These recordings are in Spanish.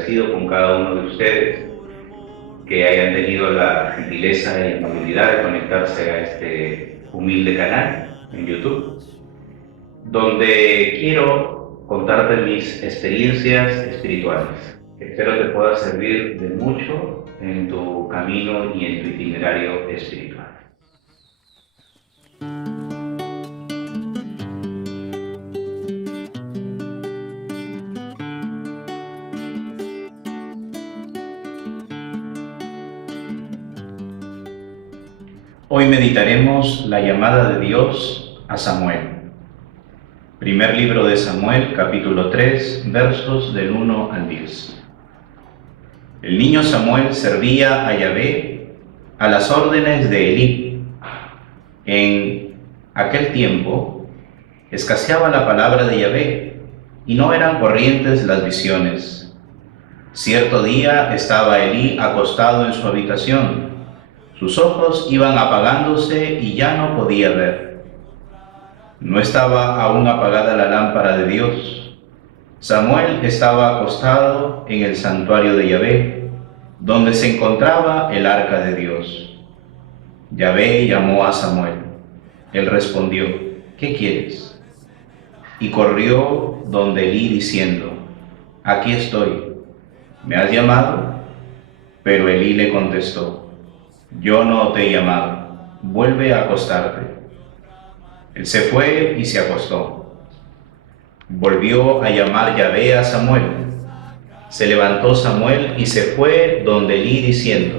agradecido con cada uno de ustedes que hayan tenido la gentileza y amabilidad de conectarse a este humilde canal en YouTube, donde quiero contarte mis experiencias espirituales. Espero te pueda servir de mucho en tu camino y en tu itinerario espiritual. Hoy meditaremos la llamada de Dios a Samuel. Primer libro de Samuel, capítulo 3, versos del 1 al 10. El niño Samuel servía a Yahvé a las órdenes de Elí. En aquel tiempo escaseaba la palabra de Yahvé y no eran corrientes las visiones. Cierto día estaba Elí acostado en su habitación. Sus ojos iban apagándose y ya no podía ver. No estaba aún apagada la lámpara de Dios. Samuel estaba acostado en el santuario de Yahvé, donde se encontraba el arca de Dios. Yahvé llamó a Samuel. Él respondió: ¿qué quieres? Y corrió donde Elí diciendo: aquí estoy. ¿Me has llamado? Pero Elí le contestó: yo no te he llamado, vuelve a acostarte. Él se fue y se acostó. Volvió a llamar Yahvé a Samuel. Se levantó Samuel y se fue donde Elí diciendo: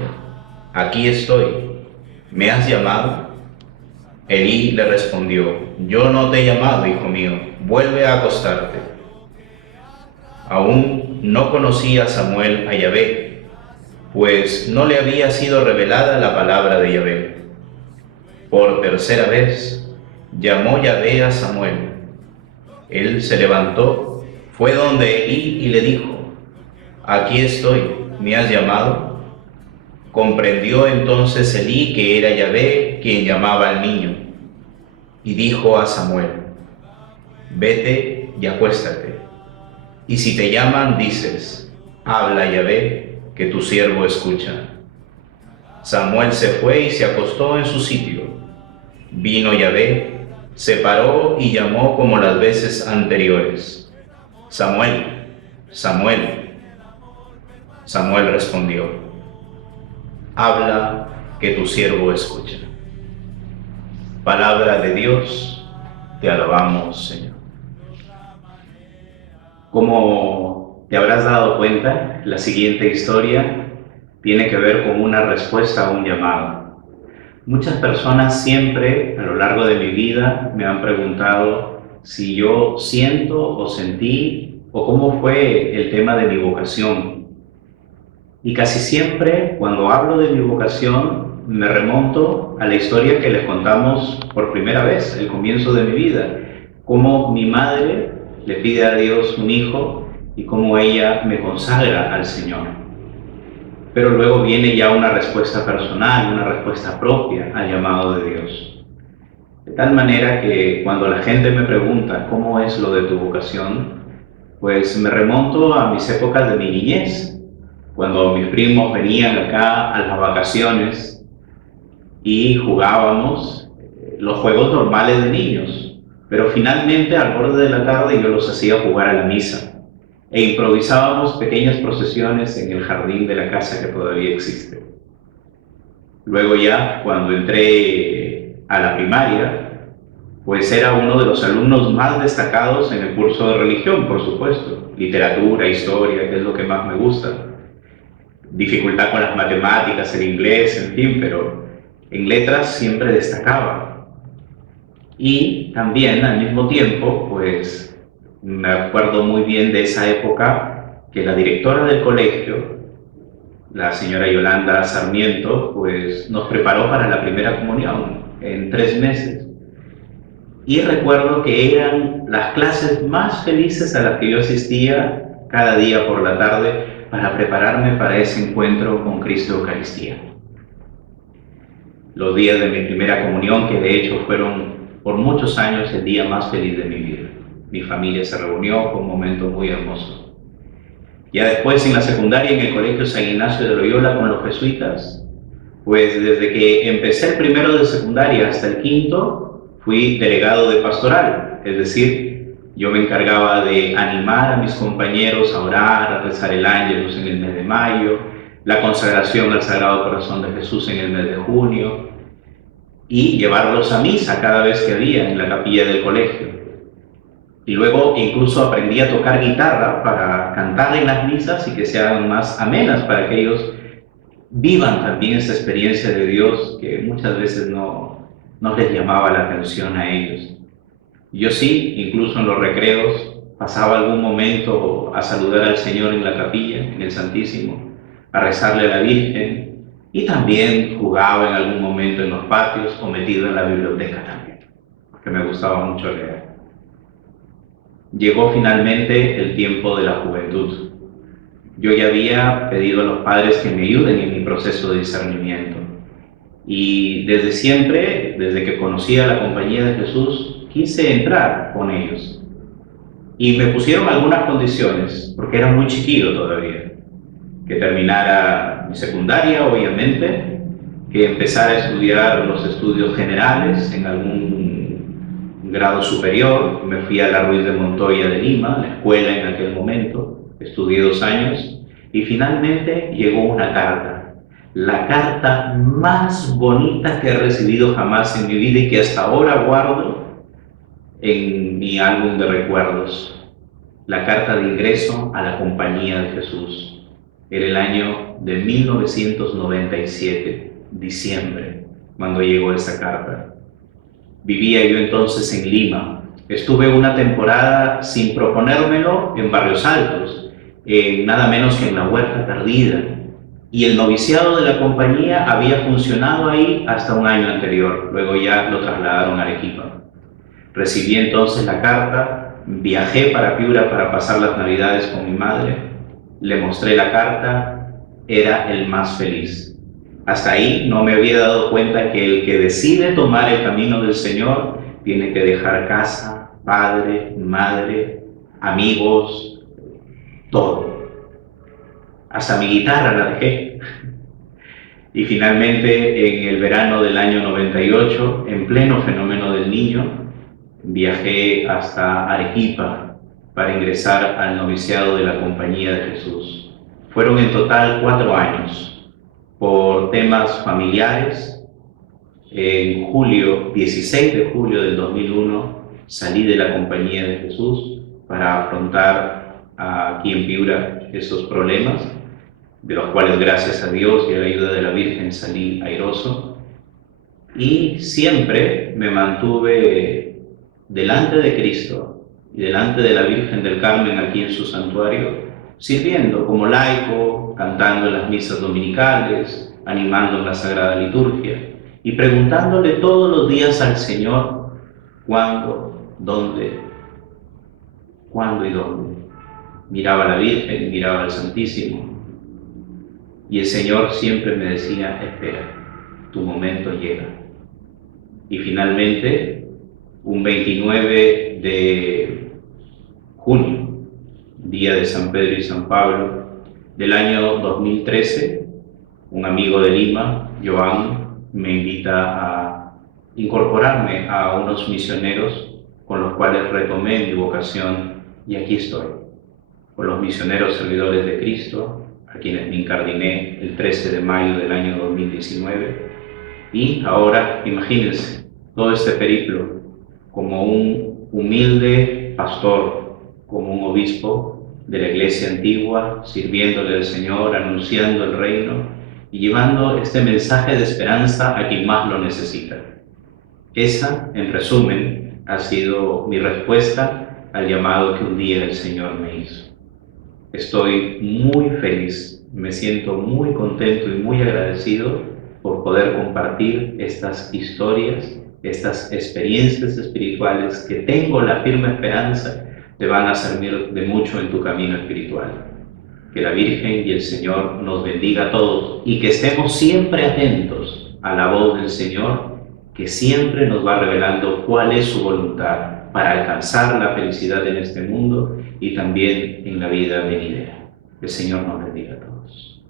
aquí estoy, ¿me has llamado? Elí le respondió: yo no te he llamado, hijo mío, vuelve a acostarte. Aún no conocía Samuel a Yahvé, pues no le había sido revelada la palabra de Yahvé. Por tercera vez llamó Yahvé a Samuel. Él se levantó, fue donde Elí y le dijo: aquí estoy, ¿me has llamado? Comprendió entonces Elí que era Yahvé quien llamaba al niño, y dijo a Samuel: vete y acuéstate, y si te llaman dices: habla Yahvé, que tu siervo escucha. Samuel se fue y se acostó en su sitio. Vino Yahvé, se paró y llamó como las veces anteriores: Samuel, Samuel. Samuel respondió: habla, que tu siervo escucha. Palabra de Dios, te alabamos, Señor. Como te habrás dado cuenta, la siguiente historia tiene que ver con una respuesta a un llamado. Muchas personas siempre a lo largo de mi vida me han preguntado si yo siento o sentí o cómo fue el tema de mi vocación. Y casi siempre cuando hablo de mi vocación me remonto a la historia que les contamos por primera vez, el comienzo de mi vida, cómo mi madre le pide a Dios un hijo y cómo ella me consagra al Señor. Pero luego viene ya una respuesta personal, una respuesta propia al llamado de Dios. De tal manera que cuando la gente me pregunta cómo es lo de tu vocación, pues me remonto a mis épocas de mi niñez, cuando mis primos venían acá a las vacaciones y jugábamos los juegos normales de niños, pero finalmente al borde de la tarde yo los hacía jugar a la misa e improvisábamos pequeñas procesiones en el jardín de la casa que todavía existe. Luego ya, cuando entré a la primaria, pues era uno de los alumnos más destacados en el curso de religión, por supuesto, literatura, historia, que es lo que más me gusta, dificultad con las matemáticas, el inglés, en fin, pero en letras siempre destacaba. Y también al mismo tiempo, pues me acuerdo muy bien de esa época que la directora del colegio, la señora Yolanda Sarmiento, pues nos preparó para la primera comunión en 3 meses. Y recuerdo que eran las clases más felices a las que yo asistía cada día por la tarde para prepararme para ese encuentro con Cristo Eucaristía. Los días de mi primera comunión, que de hecho fueron por muchos años el día más feliz de mi vida. Mi familia se reunió, fue un momento muy hermoso. Ya después en la secundaria en el Colegio San Ignacio de Loyola con los jesuitas, pues desde que empecé el primero de secundaria hasta el quinto, fui delegado de pastoral, es decir, yo me encargaba de animar a mis compañeros a orar, a rezar el Ángelus en el mes de mayo, la consagración al Sagrado Corazón de Jesús en el mes de junio, y llevarlos a misa cada vez que había en la capilla del colegio. Y luego incluso aprendí a tocar guitarra para cantar en las misas y que sean más amenas para que ellos vivan también esa experiencia de Dios que muchas veces no les llamaba la atención a ellos. Yo sí, incluso en los recreos, pasaba algún momento a saludar al Señor en la capilla, en el Santísimo, a rezarle a la Virgen, y también jugaba en algún momento en los patios o metido en la biblioteca también, porque me gustaba mucho leer. Llegó finalmente el tiempo de la juventud. Yo ya había pedido a los padres que me ayuden en mi proceso de discernimiento. Y desde siempre, desde que conocí a la Compañía de Jesús, quise entrar con ellos. Y me pusieron algunas condiciones, porque era muy chiquillo todavía. Que terminara mi secundaria, obviamente, que empezara a estudiar los estudios generales en algún grado superior. Me fui a la Ruiz de Montoya de Lima, la escuela en aquel momento, estudié 2 años, y finalmente llegó una carta, la carta más bonita que he recibido jamás en mi vida y que hasta ahora guardo en mi álbum de recuerdos. La carta de ingreso a la Compañía de Jesús. Era el año de 1997, diciembre, cuando llegó esa carta. Vivía yo entonces en Lima. Estuve una temporada sin proponérmelo en Barrios Altos, nada menos que en la Huerta Perdida. Y el noviciado de la compañía había funcionado ahí hasta un año anterior, luego ya lo trasladaron a Arequipa. Recibí entonces la carta, viajé para Piura para pasar las Navidades con mi madre, le mostré la carta, era el más feliz. Hasta ahí no me había dado cuenta que el que decide tomar el camino del Señor tiene que dejar casa, padre, madre, amigos, todo. Hasta mi guitarra la dejé. Y finalmente, en el verano del año 98, en pleno fenómeno del Niño, viajé hasta Arequipa para ingresar al noviciado de la Compañía de Jesús. Fueron en total 4 años. Por temas familiares, en 16 de julio del 2001, salí de la Compañía de Jesús para afrontar aquí en Piura esos problemas, de los cuales gracias a Dios y a la ayuda de la Virgen salí airoso, y siempre me mantuve delante de Cristo y delante de la Virgen del Carmen aquí en su santuario, sirviendo como laico, cantando en las misas dominicales, animando en la Sagrada Liturgia y preguntándole todos los días al Señor cuándo, dónde, cuándo y dónde. Miraba a la Virgen, miraba al Santísimo, y el Señor siempre me decía: espera, tu momento llega. Y finalmente, un 29 de junio, día de San Pedro y San Pablo, del año 2013, un amigo de Lima, Joan, me invita a incorporarme a unos misioneros con los cuales retomé mi vocación, y aquí estoy, con los misioneros servidores de Cristo, a quienes me incardiné el 13 de mayo del año 2019, y ahora, imagínense, todo este periplo como un humilde pastor, como un obispo de la iglesia antigua, sirviéndole al Señor, anunciando el reino y llevando este mensaje de esperanza a quien más lo necesita. Esa, en resumen, ha sido mi respuesta al llamado que un día el Señor me hizo. Estoy muy feliz, me siento muy contento y muy agradecido por poder compartir estas historias, estas experiencias espirituales que tengo la firme esperanza te van a servir de mucho en tu camino espiritual. Que la Virgen y el Señor nos bendiga a todos y que estemos siempre atentos a la voz del Señor, que siempre nos va revelando cuál es su voluntad para alcanzar la felicidad en este mundo y también en la vida venidera. El Señor nos bendiga a todos.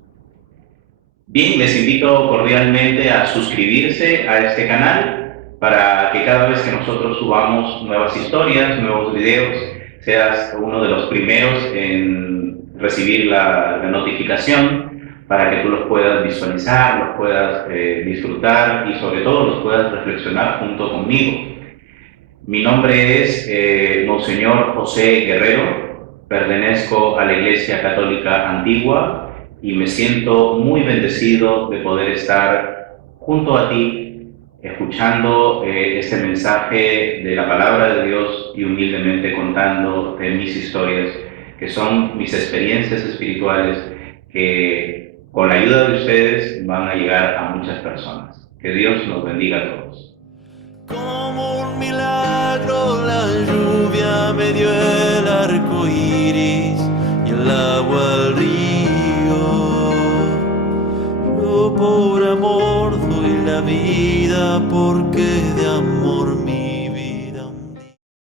Bien, les invito cordialmente a suscribirse a este canal para que cada vez que nosotros subamos nuevas historias, nuevos videos, seas uno de los primeros en recibir la notificación, para que tú los puedas visualizar, los puedas disfrutar y sobre todo los puedas reflexionar junto conmigo. Mi nombre es Monseñor José Guerrero, pertenezco a la Iglesia Católica Antigua y me siento muy bendecido de poder estar junto a ti, escuchando este mensaje de la palabra de Dios y humildemente contando de mis historias, que son mis experiencias espirituales, que con la ayuda de ustedes van a llegar a muchas personas. Que Dios nos bendiga a todos. Como un milagro la lluvia me dio el arco iris y el agua al río. Yo por amor doy la vida porque de amor